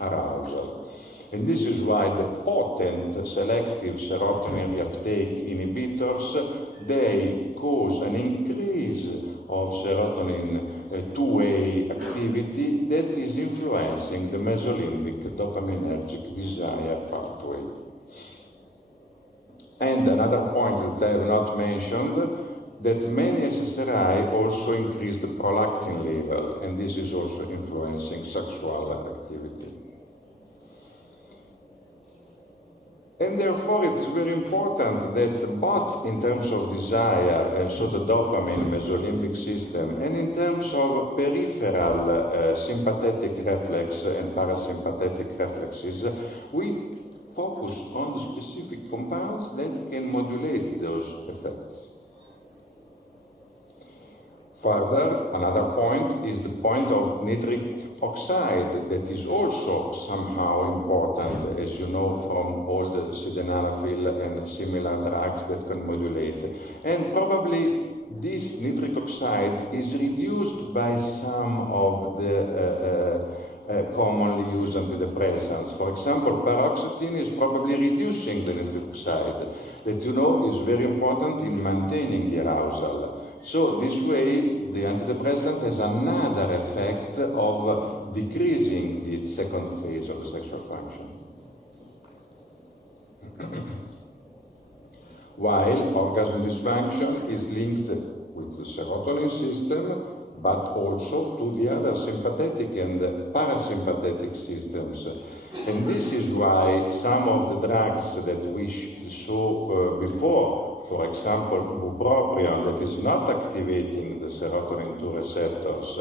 arousal. And this is why the potent selective serotonin reuptake inhibitors, they cause an increase of serotonin 2A activity that is influencing the mesolimbic dopaminergic desire pathway. And another point that I have not mentioned, that many SSRI also increase the prolactin level, and this is also influencing sexual activity. And therefore it's very important that both in terms of desire, and so the dopamine mesolimbic system, and in terms of peripheral sympathetic reflex and parasympathetic reflexes, we focus on the specific compounds that can modulate those effects. Further, another point is the point of nitric oxide that is also somehow important, as you know, from all the sildenafil and similar drugs that can modulate. And probably this nitric oxide is reduced by some of the commonly used antidepressants. For example, paroxetine is probably reducing the nitric oxide, that you know is very important in maintaining the arousal. So this way, the antidepressant has another effect of decreasing the second phase of the sexual function. While orgasm dysfunction is linked with the serotonin system, but also to the other sympathetic and parasympathetic systems. And this is why some of the drugs that we saw before, for example, bupropion, that is not activating the serotonin 2 receptors,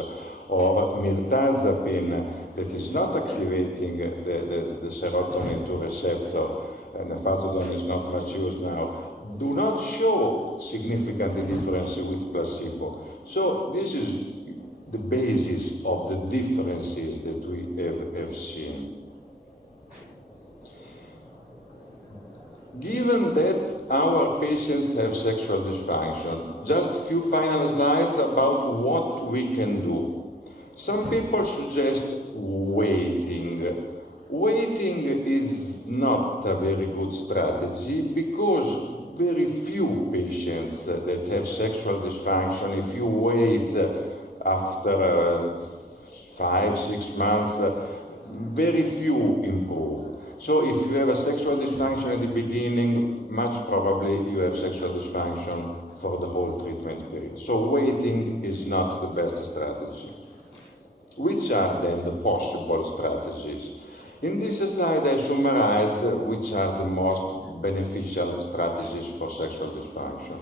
or mirtazapine, that is not activating the serotonin 2 receptor, and nafazodone is not much used now, do not show significant difference with placebo. So this is the basis of the differences that we have seen. Given that our patients have sexual dysfunction, just a few final slides about what we can do. Some people suggest waiting. Waiting is not a very good strategy because very few patients that have sexual dysfunction, if you wait after 5-6 months, very few improve. So if you have a sexual dysfunction at the beginning, much probably you have sexual dysfunction for the whole treatment period. So waiting is not the best strategy. Which are then the possible strategies? In this slide I summarized which are the most beneficial strategies for sexual dysfunction.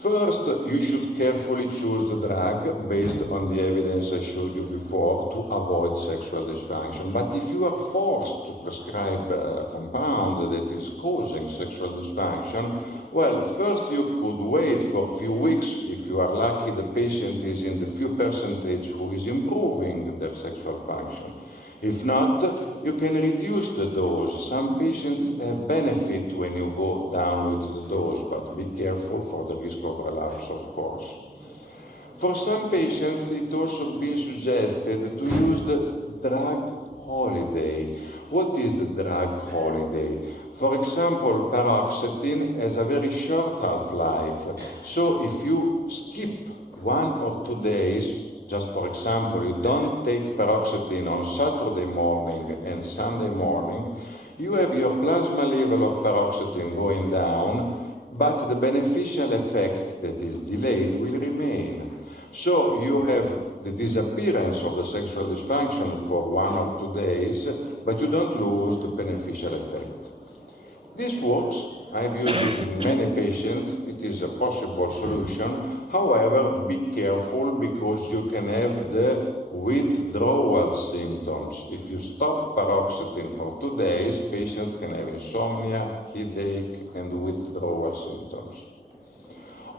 First, you should carefully choose the drug based on the evidence I showed you before to avoid sexual dysfunction. But if you are forced to prescribe a compound that is causing sexual dysfunction, well, first you could wait for a few weeks. If you are lucky, the patient is in the few percentage who is improving their sexual function. If not, you can reduce the dose. Some patients benefit when you go down with the dose, but be careful for the risk of relapse, of course. For some patients, it also been suggested to use the drug holiday. What is the drug holiday? For example, paroxetine has a very short half-life. So if you skip 1 or 2 days, just for example, you don't take paroxetine on Saturday morning and Sunday morning, you have your plasma level of paroxetine going down, but the beneficial effect that is delayed will remain. So you have the disappearance of the sexual dysfunction for 1 or 2 days, but you don't lose the beneficial effect. This works. I've used it in many patients. It is a possible solution. However, be careful because you can have the withdrawal symptoms. If you stop paroxetine for 2 days, patients can have insomnia, headache, and withdrawal symptoms.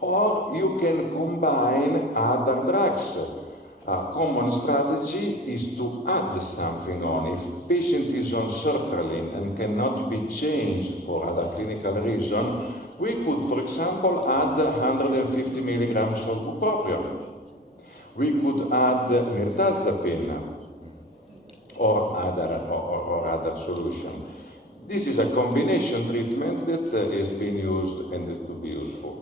Or you can combine other drugs. A common strategy is to add something on. If the patient is on sertraline and cannot be changed for other clinical reason, we could, for example, add 150 milligrams of bupropion. We could add mirtazapine. or other solution. This is a combination treatment that has been used and that could be useful.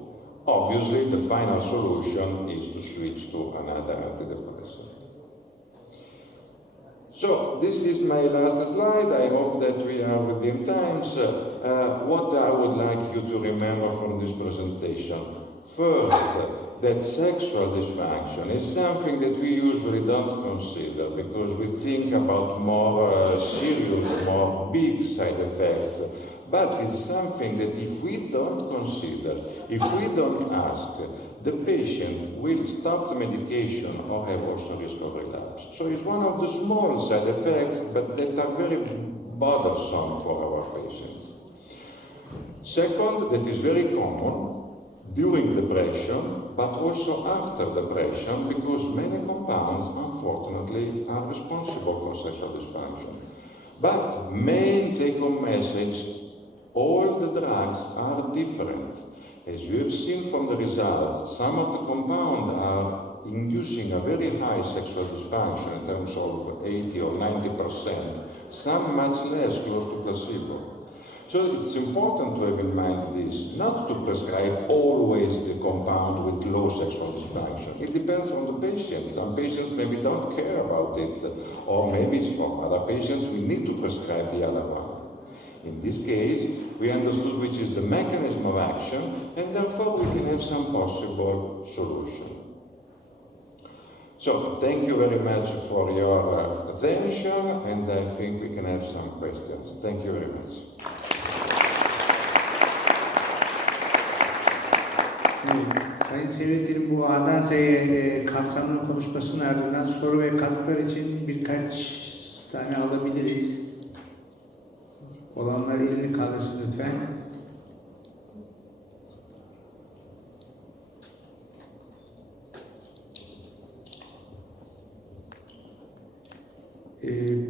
Obviously, the final solution is to switch to another antidepressant. So, this is my last slide. I hope that we are within times. What I would like you to remember from this presentation. First, that sexual dysfunction is something that we usually don't consider because we think about more serious, more big side effects. But it's something that if we don't consider, if we don't ask, the patient will stop the medication or have also risk of relapse. So it's one of the small side effects, but that are very bothersome for our patients. Second, that is very common during depression, but also after depression, because many compounds, unfortunately, are responsible for sexual dysfunction. But main take-home message, all the drugs are different. As you have seen from the results, some of the compounds are inducing a very high sexual dysfunction in terms of 80 or 90%, some much less, close to placebo. So it's important to have in mind this, not to prescribe always the compound with low sexual dysfunction. It depends on the patient. Some patients maybe don't care about it, or maybe it's for other patients we need to prescribe the other one. In this case, we understood which is the mechanism of action, and therefore we can have some possible solution. So, thank you very much for your attention, and I think we can have some questions. Thank you very much. Sayın Seyrettin'in bu A'dan Z'ye kapsamlı konuşmasının ardından soru ve katkılar için birkaç tane alabiliriz. Olanlar elini kaldırsın lütfen.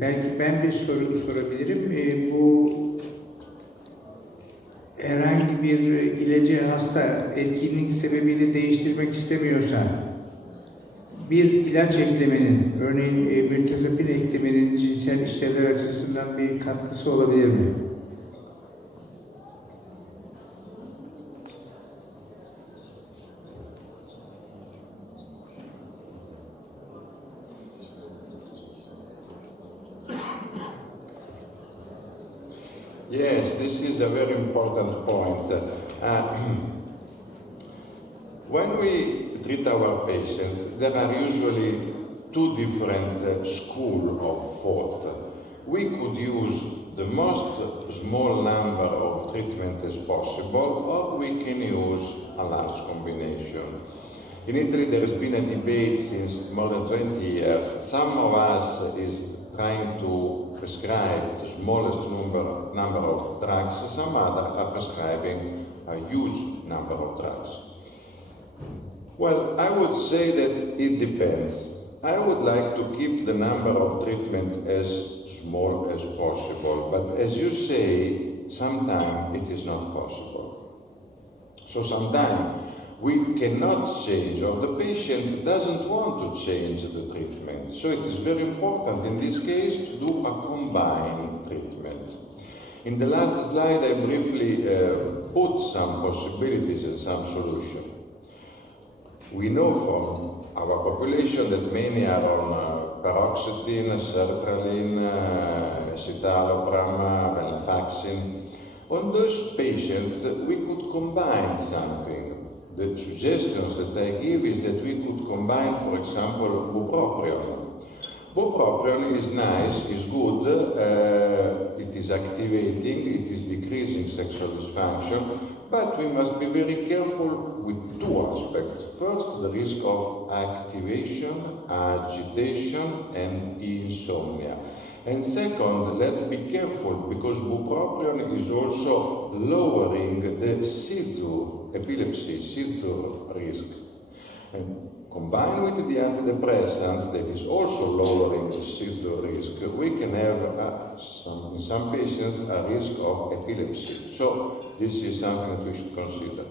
Belki ben bir soru sorabilirim. Bu herhangi bir ilacı hasta etkinlik sebebiyle değiştirmek istemiyorsa bir ilaç eklemenin, örneğin mültezapin eklemenin cinsel işlevler açısından bir katkısı olabilir mi? Yes, this is a very important point. When we treat our patients, there are usually two different schools of thought. We could use the most small number of treatment as possible, or we can use a large combination. In Italy, there has been a debate since more than 20 years. Some of us is trying to prescribe the smallest number of drugs. Some others are prescribing a huge number of drugs. Well, I would say that it depends. I would like to keep the number of treatment as small as possible, but as you say, sometimes it is not possible. So sometimes we cannot change, or the patient doesn't want to change the treatment. So it is very important in this case to do a combined treatment. In the last slide, I briefly put some possibilities and some solutions. We know from our population that many are on paroxetine, sertraline, citalopram, venlafaxine. On those patients, we could combine something. The suggestions that I give is that we could combine, for example, bupropion. Bupropion is nice, is good, it is activating, it is decreasing sexual dysfunction, but we must be very careful with two aspects. First, the risk of activation, agitation, and insomnia. And second, let's be careful because bupropion is also lowering the seizure, epilepsy, seizure risk. And combined with the antidepressants that is also lowering the seizure risk, we can have, in some patients, a risk of epilepsy. So this is something that we should consider.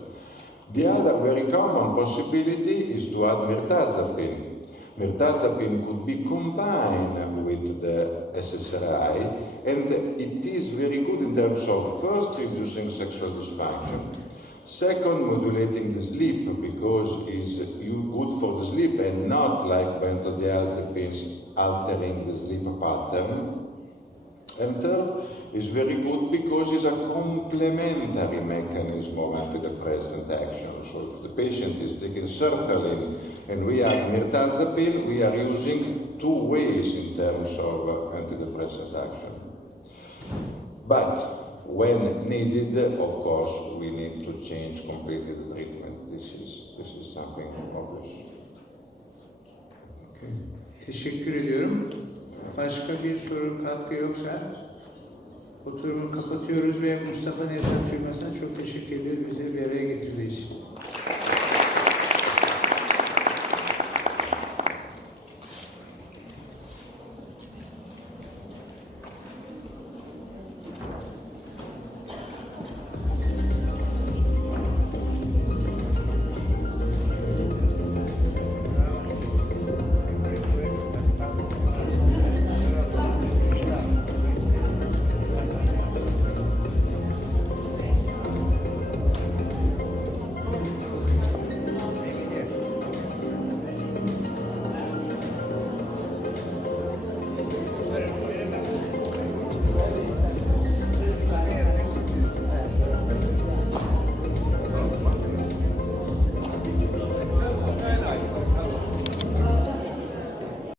The other very common possibility is to add mirtazapine. Mirtazapine could be combined with the SSRI, and it is very good in terms of first reducing sexual dysfunction, second modulating the sleep because it's good for the sleep and not like benzodiazepines altering the sleep pattern, and third is very good because it's a complementary mechanism of antidepressant action. So if the patient is taking sertraline and we are mirtazapine, we are using two ways in terms of antidepressant action. But when needed, of course, we need to change completely the treatment. This is something obvious. Okay. Teşekkür ediyorum. Başka bir soru, katkı yoksa oturumu kapatıyoruz ve Mustafa Nevzat firmasına çok teşekkür ederiz bizi bir araya getirdiği için.